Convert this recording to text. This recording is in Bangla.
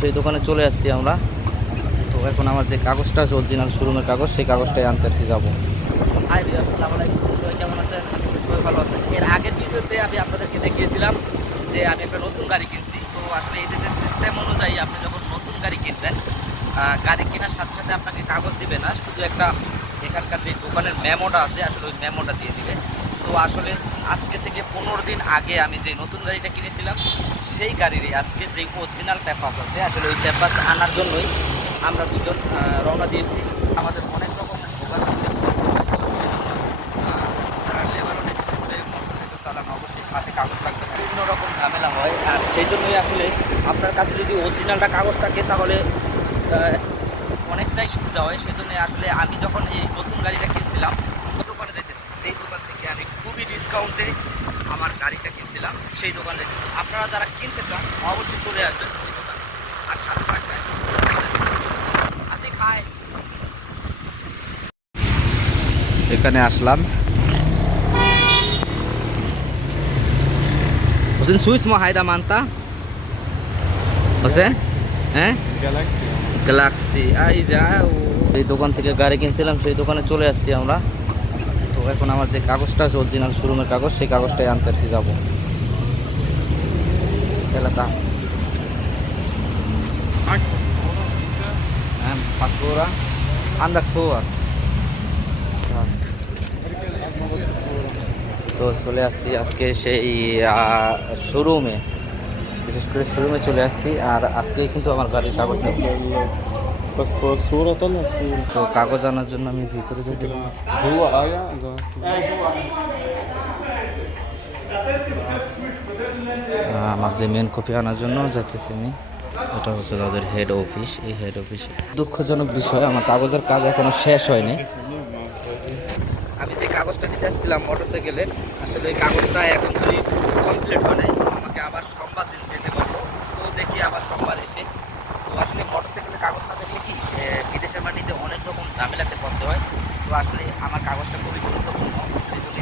সেই দোকানে চলে আসছি আমরা। তো এখন আমার যে কাগজটা আছে অরিজিনাল শোরুমের কাগজ, সেই কাগজটাই আনতে আর কি যাব। হাই আসসালামু আলাইকুম। সবাই কেমন আছেন? সবাই ভালো এর আগের ভিডিওতে আমি আপনাদেরকে দেখিয়েছিলাম যে আমি একটা নতুন গাড়ি কিনছি। তো আসলে এই দেশের সিস্টেম অনুযায়ী আপনি যখন নতুন গাড়ি কিনবেন গাড়ি কেনার সাথে সাথে আপনাকে কাগজ দিবে না, শুধু একটা এখানকার যে দোকানের মেমোটা আছে, আসলে ওই মেমোটা দিয়ে দিবে। তো আসলে আজকে থেকে পনেরো দিন আগে আমি যে নতুন গাড়িটা কিনেছিলাম, সেই গাড়িরই আজকে যে অরিজিনাল পেপার আছে, আসলে ওই পেপার আনার জন্যই আমরা দুজন রওনা দিয়েছি। আমাদের অনেক রকম কাগজ বিভিন্ন রকম ঝামেলা হয়। আর সেই জন্যই আসলে আপনার কাছে যদি অরিজিনালটা কাগজ থাকে, তাহলে অনেকটাই সুবিধা হয়। সেজন্য আসলে আমি যখন এই নতুন গাড়িটা কিনছিলাম ওই দোকানে যেতেছি সেই দোকান থেকে আমি খুবই ডিসকাউন্টে আমার গাড়িটা কিনছিলাম সেই দোকানে। আপনারা যারা কিনতে চান অবশ্যই চলে আসবেন সেই দোকানে। আর সাথে থাকবেন। হাতে খায়। এখানে আসলাম। হোসেন সুইস মহায়দা মানতা। হোসেন হ্যাঁ? গ্যালাক্সি গ্যালাক্সি এই যা এই দোকান থেকে গাড়ি কিনছিলাম সেই দোকানে চলে আসছি আমরা। এখন আমার যে কাগজটা আছে অরিজিনাল শোরুমের কাগজ, সেই কাগজটাই আনতে আর কি যাব। এলাকা হ্যাঁ আন্দাক সোয়ার তো চলে আসছি আজকে সেই শোরুমে বিশেষ করে শোরুমে চলে আসছি, আর আজকে কিন্তু আমার গাড়ির কাগজ নেব তো কাগজ আনার জন্য আমি ভিতরে যেতে আমার যে মেন কপি আনার জন্য যাইতেছি আমি। এটা হচ্ছে তাদের হেড অফিস এই হেড অফিসে দুঃখজনক বিষয় আমার কাগজের কাজ এখনও শেষ হয়নি। আমি যে কাগজটা নিতে আসছিলাম মোটরসাইকেলের আসলে এই কাগজটা এখন কমপ্লিট হয় নাই ঝামেলাতে পড়তে হয়। তো আসলে আমার কাগজটা খুবই গুরুত্বপূর্ণ।